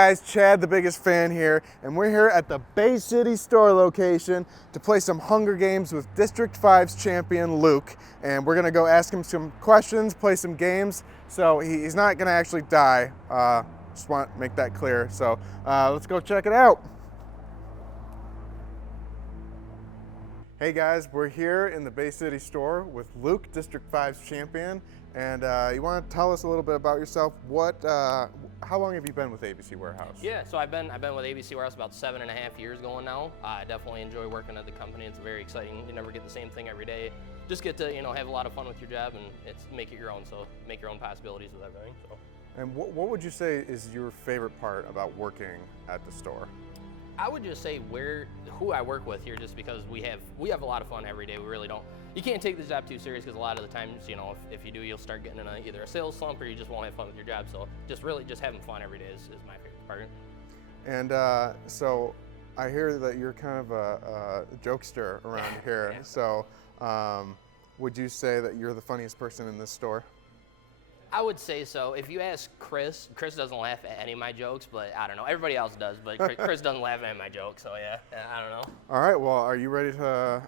Guys, Chad, the biggest fan here, and we're here at the Bay City store location to play some Hunger Games with District 5's champion, Luke. And we're gonna go ask him some questions, play some games. So he's not gonna actually die. Just want to make that clear. So let's go check it out. Hey guys, we're here in the Bay City store with Luke, District 5's champion. And you want to tell us a little bit about yourself? How long have you been with ABC Warehouse? Yeah, so I've been with ABC Warehouse about 7.5 years going now. I definitely enjoy working at the company. It's very exciting. You never get the same thing every day. Just get to have a lot of fun with your job and make it your own. So make your own possibilities with everything. So. And what would you say is your favorite part about working at the store? I would just say who I work with here, just because we have a lot of fun every day. We really don't. You can't take this job too serious because a lot of the times, if you do, you'll start getting in either a sales slump or you just won't have fun with your job. So just having fun every day is my favorite part. And so I hear that you're kind of a jokester around here. Yeah. So would you say that you're the funniest person in this store? I would say so. If you ask Chris doesn't laugh at any of my jokes, but I don't know. Everybody else does, but Chris doesn't laugh at my jokes, so yeah, I don't know. All right, well, are you ready to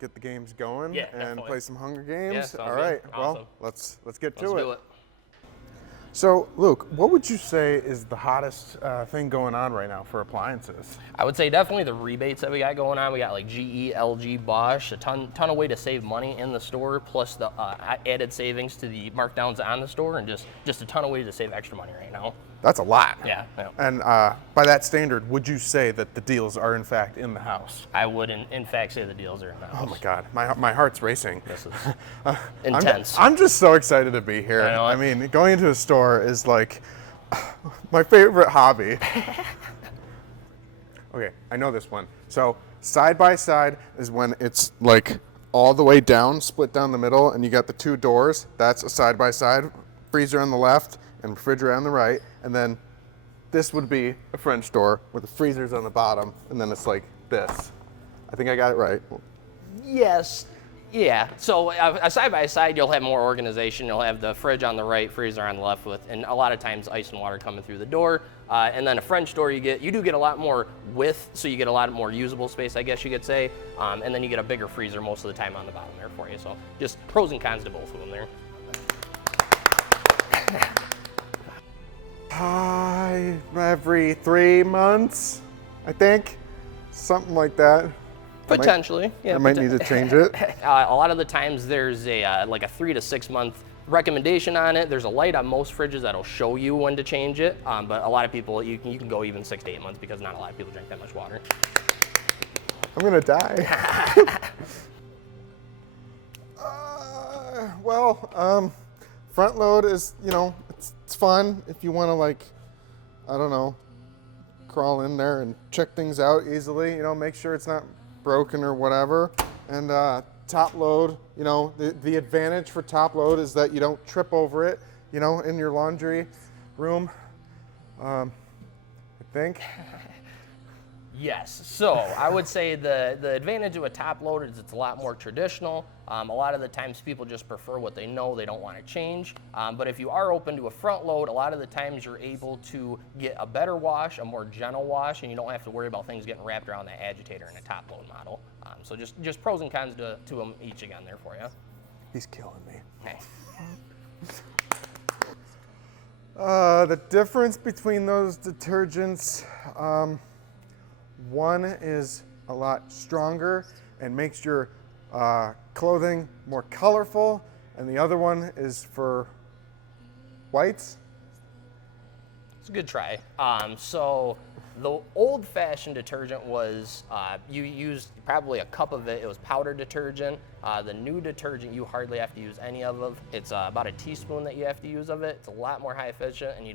get the games going and definitely. play some Hunger Games? Yeah, sounds all right, good. Awesome. Well, let's get to Let's it. do it. So, Luke, what would you say is the hottest thing going on right now for appliances? I would say definitely the rebates that we got going on. We got like GE, LG, Bosch, a ton of way to save money in the store, plus the added savings to the markdowns on the store, and just a ton of ways to save extra money right now. That's a lot. Yeah. And by that standard, would you say that the deals are in fact in the house? I would in fact say the deals are in the house. Oh my God, my heart's racing. This is intense. I'm just so excited to be here. I mean, going into a store is like my favorite hobby. Okay, I know this one. So side by side is when it's like all the way down, split down the middle, and you got the two doors. That's a side by side. Freezer on the left and refrigerator on the right. And then this would be a French door where the freezer's on the bottom, and then it's like this. I think I got it right. Yes. Yeah. So a side by side, you'll have more organization. You'll have the fridge on the right, freezer on the left, and a lot of times ice and water coming through the door. And then a French door, you do get a lot more width, so you get a lot more usable space, I guess you could say. And then you get a bigger freezer most of the time on the bottom there for you. So just pros and cons to both of them there. Every 3 months, I think, something like that. Potentially, I might need to change it. A lot of the times there's like a 3 to 6 month recommendation on it. There's a light on most fridges that'll show you when to change it, but a lot of people, you can go even 6 to 8 months because not a lot of people drink that much water. I'm gonna die. Front load is, it's fun if you want to, like, I don't know, crawl in there and check things out easily, make sure it's not broken or whatever. And top load, the advantage for top load is that you don't trip over it, in your laundry room, I think. Yes, so I would say the advantage of a top loader is it's a lot more traditional. A lot of the times people just prefer what they know, they don't want to change. But if you are open to a front load, a lot of the times you're able to get a better wash, a more gentle wash, and you don't have to worry about things getting wrapped around the agitator in a top load model. So just pros and cons to them each again there for you. He's killing me. Hey. The difference between those detergents, one is a lot stronger and makes your clothing more colorful, and the other one is for whites. It's a good try. So the old-fashioned detergent was, you used probably a cup of it. It was powder detergent. The new detergent, you hardly have to use any of it. It's about a teaspoon that you have to use of it. It's a lot more high efficient, and you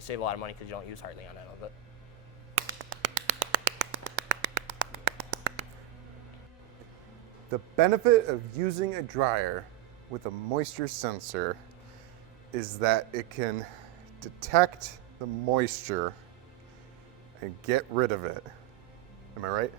save a lot of money because you don't use hardly any of it. The benefit of using a dryer with a moisture sensor is that it can detect the moisture and get rid of it. Am I right?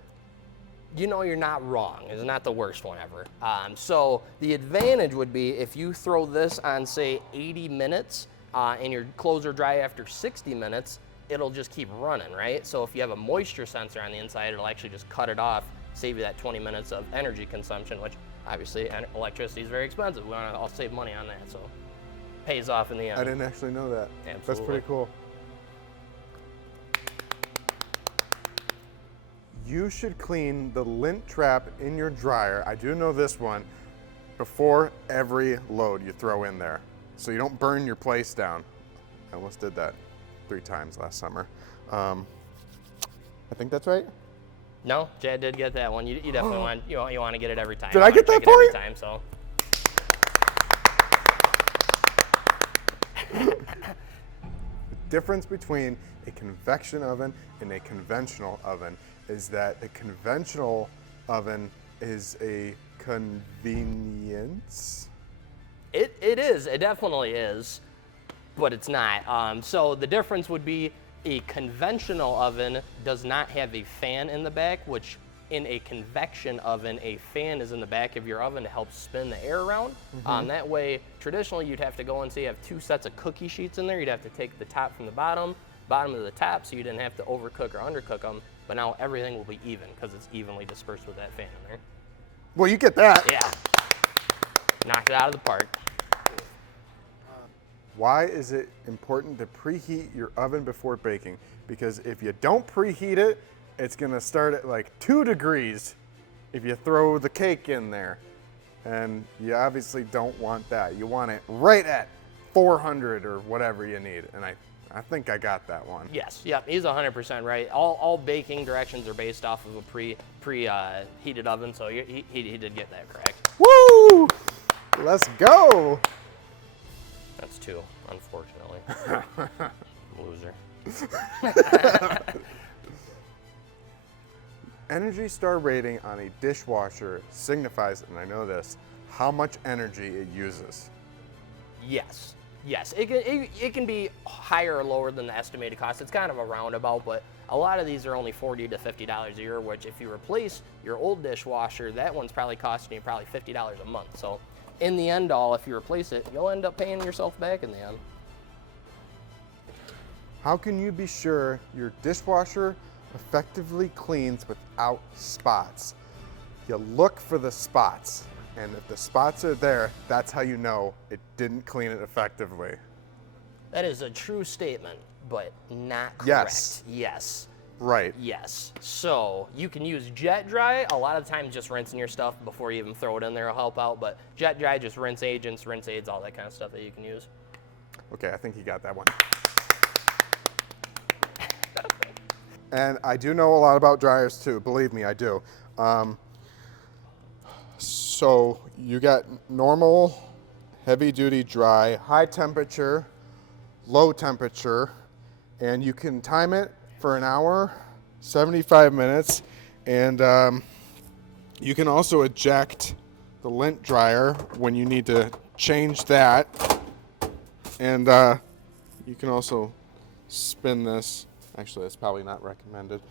You're not wrong. It's not the worst one ever. So the advantage would be if you throw this on, say, 80 minutes and your clothes are dry after 60 minutes, it'll just keep running, right? So if you have a moisture sensor on the inside, it'll actually just cut it off, save you that 20 minutes of energy consumption, which obviously electricity is very expensive. We want to all save money on that, so pays off in the end. I didn't actually know that. Absolutely. That's pretty cool. You should clean the lint trap in your dryer. I do know this one before every load you throw in there, so you don't burn your place down. I almost did that 3 times last summer. I think that's right. No, Jed did get that one. You definitely want you want to get it every time. Did I get that for you? point? Every time, so. The difference between a convection oven and a conventional oven is that the conventional oven is a convenience. It is. It definitely is, but it's not. So the difference would be a conventional oven does not have a fan in the back, which in a convection oven, a fan is in the back of your oven to help spin the air around. That way, traditionally, you'd have to go and say you have 2 sets of cookie sheets in there. You'd have to take the top from the bottom to the top, so you didn't have to overcook or undercook them. But now everything will be even because it's evenly dispersed with that fan in there. Well, you get that. Yeah. Knocked it out of the park. Why is it important to preheat your oven before baking? Because if you don't preheat it, it's gonna start at like 2 degrees if you throw the cake in there. And you obviously don't want that. You want it right at 400 or whatever you need. And I think I got that one. Yes, yep, he's 100% right. All baking directions are based off of a heated oven, so he did get that correct. Woo! Let's go! That's 2, unfortunately. Loser. Energy Star rating on a dishwasher signifies, and I know this, how much energy it uses. Yes. Yes, it can be higher or lower than the estimated cost. It's kind of a roundabout, but a lot of these are only $40 to $50 a year, which if you replace your old dishwasher, that one's probably costing you probably $50 a month. So in the end all, if you replace it, you'll end up paying yourself back in the end. How can you be sure your dishwasher effectively cleans without spots? You look for the spots. And if the spots are there, that's how you know it didn't clean it effectively. That is a true statement, but not correct. Yes. Yes. Right. Yes. So you can use Jet Dry. A lot of times just rinsing your stuff before you even throw it in there will help out, but Jet Dry, just rinse agents, rinse aids, all that kind of stuff that you can use. Okay, I think you got that one. And I do know a lot about dryers too, believe me, I do. So you got normal, heavy duty dry, high temperature, low temperature, and you can time it for an hour, 75 minutes, and you can also eject the lint dryer when you need to change that. And you can also spin this. Actually, that's probably not recommended.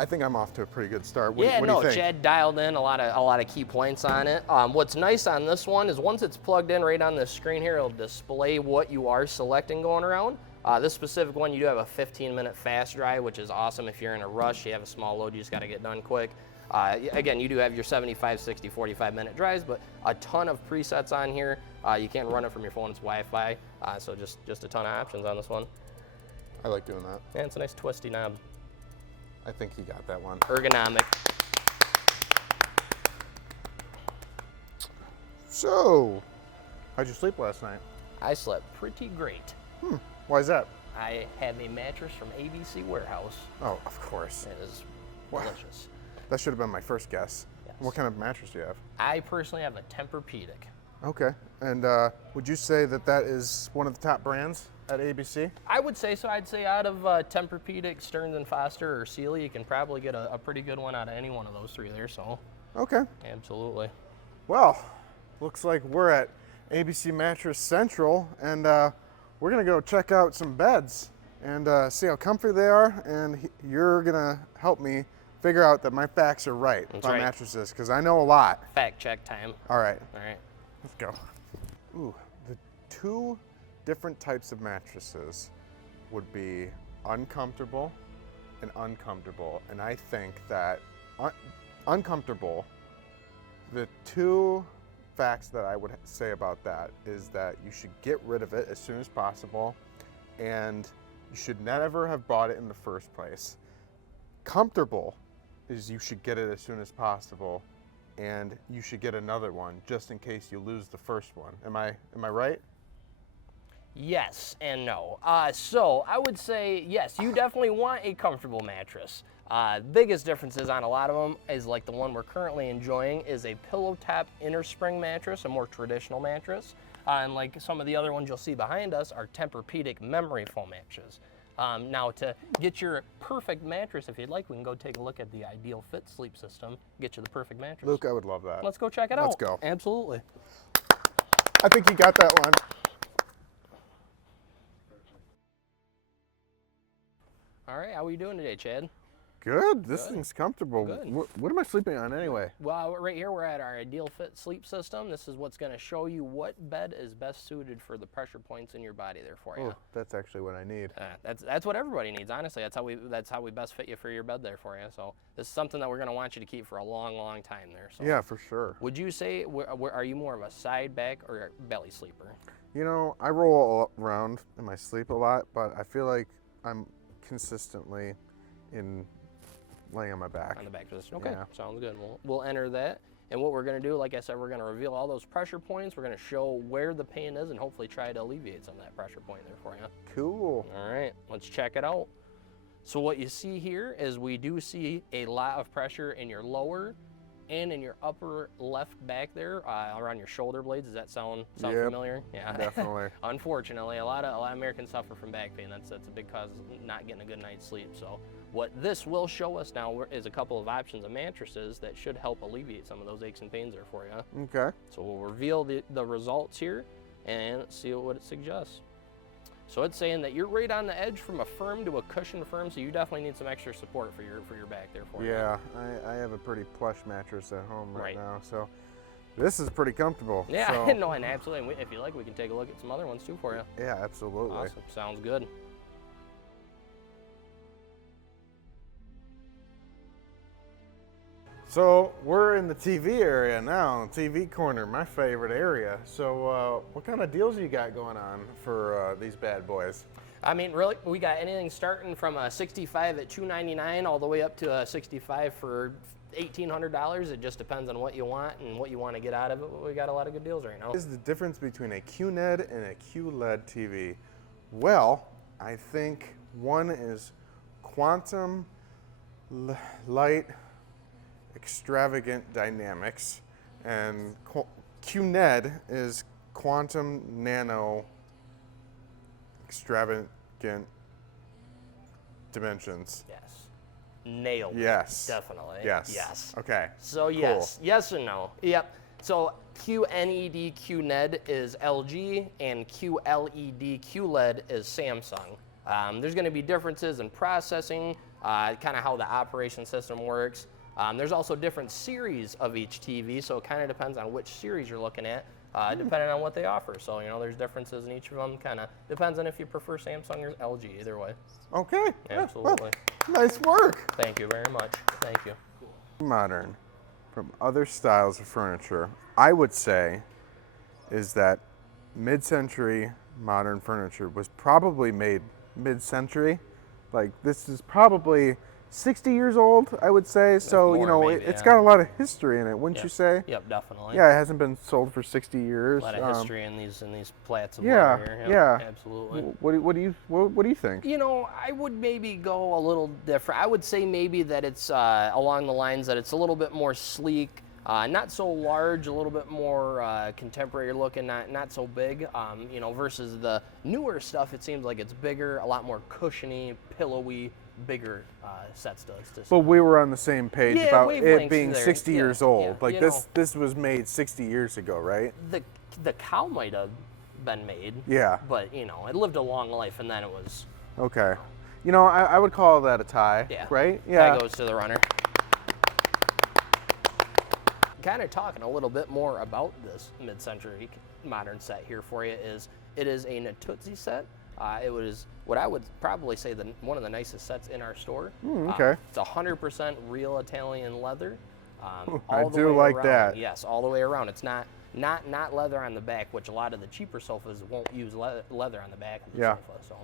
I think I'm off to a pretty good start. What do you think? Chad dialed in a lot of key points on it. What's nice on this one is once it's plugged in right on the screen here, it'll display what you are selecting going around. This specific one, you do have a 15-minute fast dry, which is awesome if you're in a rush, you have a small load, you just got to get done quick. Again, you do have your 75, 60, 45-minute dries, but a ton of presets on here. You can't run it from your phone, it's Wi-Fi, so just a ton of options on this one. I like doing that. And it's a nice twisty knob. I think he got that one. Ergonomic. So, how'd you sleep last night? I slept pretty great. Why is that? I have a mattress from ABC Warehouse. Oh, of course. It is Wow. delicious. That should have been my first guess. Yes. What kind of mattress do you have? I personally have a Tempur-Pedic. Okay. And would you say that that is one of the top brands at ABC? I would say so. I'd say out of Tempur-Pedic, Stearns & Foster, or Sealy, you can probably get a pretty good one out of any one of those 3 there, so Okay. absolutely. Well, looks like we're at ABC Mattress Central, and we're gonna go check out some beds and see how comfy they are, and you're gonna help me figure out that my facts are right That's about right. mattresses, because I know a lot. Fact check time. All right, All right. let's go. Ooh, the 2 different types of mattresses would be uncomfortable and uncomfortable. And I think that uncomfortable, the two facts that I would say about that is that you should get rid of it as soon as possible, and you should never have bought it in the first place. Comfortable is you should get it as soon as possible, and you should get another one just in case you lose the first one. Am I right? Yes and no. So I would say yes, you definitely want a comfortable mattress. Biggest differences on a lot of them is like the one we're currently enjoying is a pillow top inner spring mattress, a more traditional mattress. And like some of the other ones you'll see behind us are Tempur-Pedic memory foam mattresses. Now to get your perfect mattress, if you'd like, we can go take a look at the Ideal Fit sleep system, get you the perfect mattress. Luke, I would love that. Let's go check it out. Let's go. Absolutely. I think you got that one. All right, how are you doing today, Chad? Good. This Good. thing's comfortable. Good. What am I sleeping on anyway? Well, right here we're at our Ideal Fit sleep system. This is what's going to show you what bed is best suited for the pressure points in your body there for you. Oh, that's actually what I need. That's what everybody needs, honestly. That's how we best fit you for your bed there for you. So this is something that we're going to want you to keep for a long, long time there. So Yeah, for sure. would you say are you more of a side, back, or belly sleeper? You know, I roll around in my sleep a lot, but I feel like I'm consistently in laying on my back. On the back position. Okay, Yeah. sounds good. We'll enter that. And what we're going to do, like I said, we're going to reveal all those pressure points. We're going to show where the pain is and hopefully try to alleviate some of that pressure point there for you. Cool. All right, let's check it out. So what you see here is we do see a lot of pressure in your lower and in your upper left back there, around your shoulder blades. Does that sound Yep, familiar? Yeah, definitely. Unfortunately, a lot of Americans suffer from back pain. That's a big cause of not getting a good night's sleep. So what this will show us now is a couple of options of mattresses that should help alleviate some of those aches and pains there for you. Okay. So we'll reveal the results here and see what it suggests. So it's saying that you're right on the edge from a firm to a cushion firm, so you definitely need some extra support for your back there for you. Yeah, I have a pretty plush mattress at home right Right. now, so this is pretty comfortable. Yeah, So, no, and absolutely. And if you like, we can take a look at some other ones too for you. yeah, absolutely. Awesome, sounds good. So we're in the TV area now, TV corner, my favorite area. So what kind of deals you got going on for these bad boys? I mean, really, we got anything starting from a 65 at $299 all the way up to a 65 for $1,800. It just depends on what you want and what you want to get out of it. We got a lot of good deals right now. What is the difference between a QNED and a QLED TV? Well, I think one is quantum light extravagant dynamics, and QNED is quantum nano extravagant dimensions. Yes. Nailed it. Yes. Definitely. Yes. Yes. Okay. So yes, yes and no. Yep. So QNED QNED is LG and QLED QLED is Samsung. There's going to be differences in processing, kind of how the operation system works. There's also different series of each TV, so it kind of depends on which series you're looking at, depending on what they offer. So, you know, there's differences in each of them. Kind of depends on if you prefer Samsung or LG, either way. Okay. Absolutely. Well, nice work. Thank you very much. Thank you. Modern from other styles of furniture, I would say, is that mid-century modern furniture was probably made mid-century. Like, this is probably 60 years old, I would say. So, you more, know, maybe, it's yeah. got a lot of history in it, wouldn't Yep. you say? Yep, definitely. Yeah, it hasn't been sold for 60 years. A lot of history in these plats of Yeah, wood here. Yep, yeah. Absolutely. What do you think? You know, I would maybe go a little different. I would say maybe that it's along the lines that it's a little bit more sleek, not so large, a little bit more contemporary looking, not so big. You know, versus the newer stuff, it seems like it's bigger, a lot more cushiony, pillowy, bigger sets to But we were on the same page Yeah, about it wavelengths being there. 60 Yeah, years old. yeah, Like you this was made 60 years ago, right? the cow might have been made. Yeah. But you know, it lived a long life, and then it was. Okay. You know, I would call that a tie, Yeah. right? Yeah. That goes to the runner. Kind of talking a little bit more about this mid-century modern set here for you is it is a Natuzzi set. It was what I would probably say one of the nicest sets in our store. Okay. It's 100% real Italian leather. I All the do way like around. that. Yes, all the way around. It's not leather on the back, which a lot of the cheaper sofas won't use leather on the back of the Yeah. sofa. So,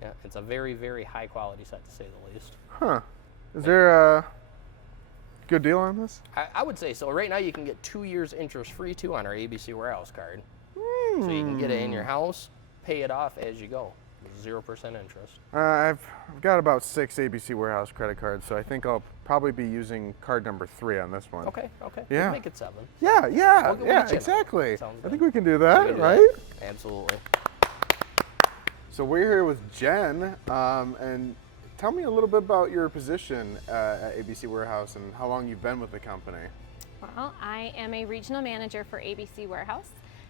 yeah, it's a very, very high quality set to say the least. Huh. Is there a good deal on this? I would say so. Right now, you can get 2 years interest free too on our ABC Warehouse card. So you can get it in your house, pay it off as you go. 0% interest. I've got about 6 ABC Warehouse credit cards, so I think I'll probably be using card number 3 on this one. Okay. Yeah. We'll make it 7. Yeah, We'll yeah, get you. exactly. Sounds I good. think we can do that, We can do right? that. Absolutely. So we're here with Jen, and tell me a little bit about your position at ABC Warehouse and how long you've been with the company. Well, I am a regional manager for ABC Warehouse,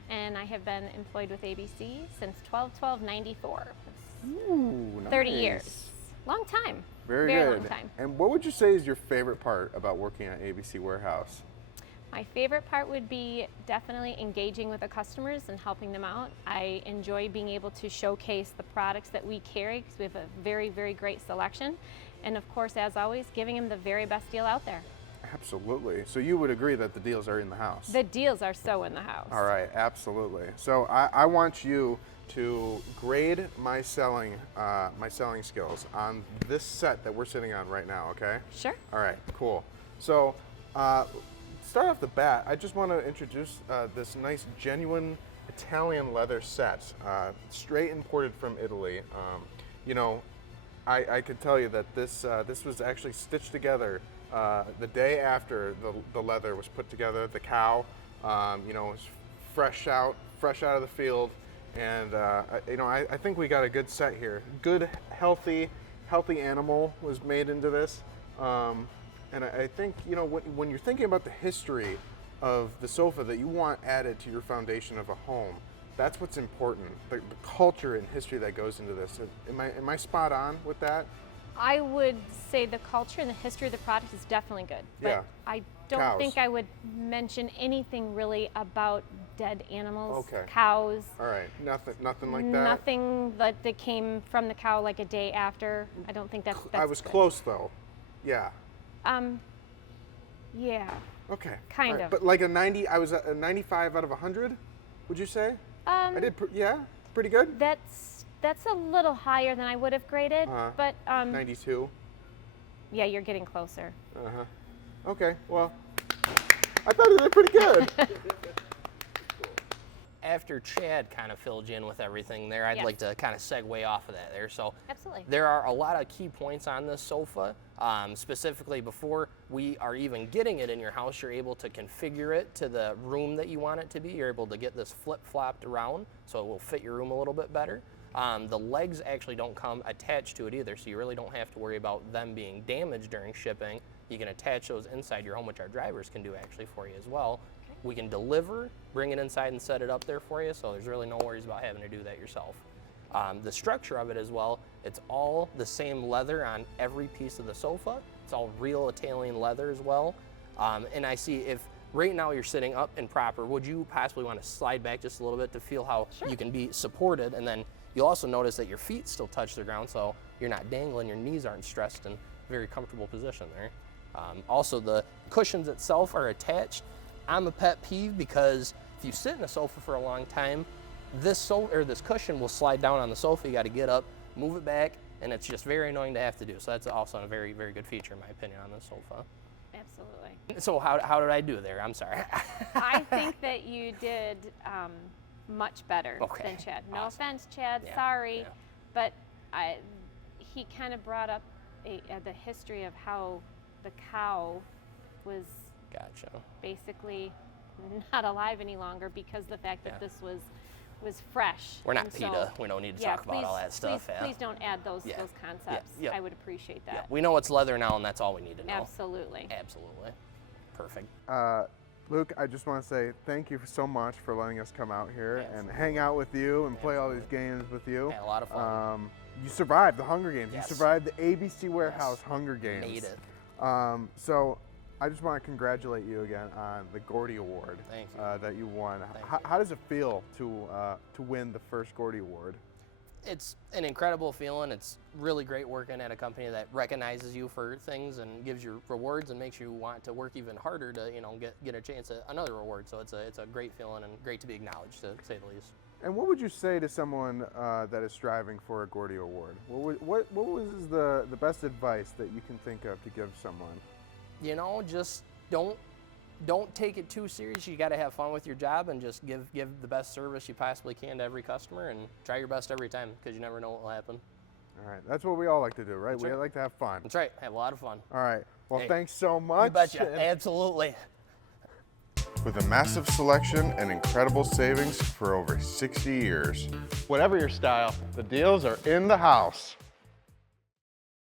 and I have been employed with ABC since 12/12/94. Ooh, 30 nice. years. Long time. Very Very good. long time. And what would you say is your favorite part about working at ABC Warehouse? My favorite part would be definitely engaging with the customers and helping them out. I enjoy being able to showcase the products that we carry because we have a very, very great selection. And of course, as always, giving them the very best deal out there. Absolutely. So you would agree that the deals are in the house? The deals are so in the house. All right, absolutely. So I want you to grade my selling skills on this set that we're sitting on right now, okay? Sure. All right, cool. So start off the bat, I just want to introduce this nice, genuine Italian leather set, straight imported from Italy. You know, I could tell you that this was actually stitched together the day after the leather was put together. The cow, you know, was fresh out of the field, and you know, I think we got a good set here. Good, healthy animal was made into this. And I think, you know, when you're thinking about the history of the sofa that you want added to your foundation of a home, that's what's important. The culture and history that goes into this. Am I spot on with that? I would say the culture and the history of the product is definitely good. But Yeah. I don't Cows. think I would mention anything really about dead animals, Okay. cows. All right, nothing like that. Nothing that came from the cow like a day after. I don't think that's I was good. close though. Yeah. Yeah. Okay. Kind All right, of. But like a 90, I was a 95 out of 100. Would you say? I did. Yeah, pretty good. That's a little higher than I would have graded, Uh-huh. but 92. yeah, you're getting closer. Okay. Well, I thought it did pretty good. After Chad kind of filled you in with everything there, I'd Yes. like to kind of segue off of that there. So Absolutely. there are a lot of key points on this sofa. Specifically, before we are even getting it in your house, you're able to configure it to the room that you want it to be. You're able to get this flip-flopped around, so it will fit your room a little bit better. The legs actually don't come attached to it either, so you really don't have to worry about them being damaged during shipping. You can attach those inside your home, which our drivers can do actually for you as well. We can deliver, bring it inside and set it up there for you, so there's really no worries about having to do that yourself. The structure of it as well, it's all the same leather on every piece of the sofa. It's all real Italian leather as well. And I see if right now you're sitting up and proper, would you possibly want to slide back just a little bit to feel how you can be supported? And then you'll also notice that your feet still touch the ground, so you're not dangling, your knees aren't stressed, and very comfortable position there. Also, the cushions itself are attached. I'm a pet peeve because if you sit in a sofa for a long time, this cushion will slide down on the sofa. You got to get up, move it back, and it's just very annoying to have to do. So that's also a very, very good feature in my opinion on this sofa. Absolutely. So how did I do there? I'm sorry. I think that you did much better Okay. than Chad. No Awesome. offense, Chad. Yeah, Sorry, yeah. but he kind of brought up the history of how the cow was Gotcha. basically not alive any longer because the fact that Yeah. this was fresh. We're not And so- PETA. We don't need to yeah, talk about all that stuff. Please, Yeah. please don't add those Yeah. those concepts. Yeah. I would appreciate that. Yeah. We know it's leather now, and that's all we need to know. Absolutely. Absolutely. Perfect. Luke, I just want to say thank you so much for letting us come out here and Absolutely. hang out with you and play all these games with you. Had a lot of fun. You survived the Hunger Games. Yes. You survived the ABC Warehouse Hunger Games. Made it. So I just want to congratulate you again on the Gordy Award Thank you. that you won. Thank How, you. how does it feel to win the first Gordy Award? It's an incredible feeling. It's really great working at a company that recognizes you for things and gives you rewards and makes you want to work even harder to, you know, get a chance at another reward. So it's a great feeling and great to be acknowledged, to say the least. And what would you say to someone that is striving for a Gordy Award? What was the best advice that you can think of to give someone? You know, just don't take it too serious. You got to have fun with your job and just give the best service you possibly can to every customer and try your best every time, because you never know what will happen. All right, that's what we all like to do, right? That's We right. like to have fun. That's right. Have a lot of fun. All right. Well, Hey, thanks so much. You betcha. Absolutely. With a massive selection and incredible savings for over 60 years. Whatever your style, the deals are in the house.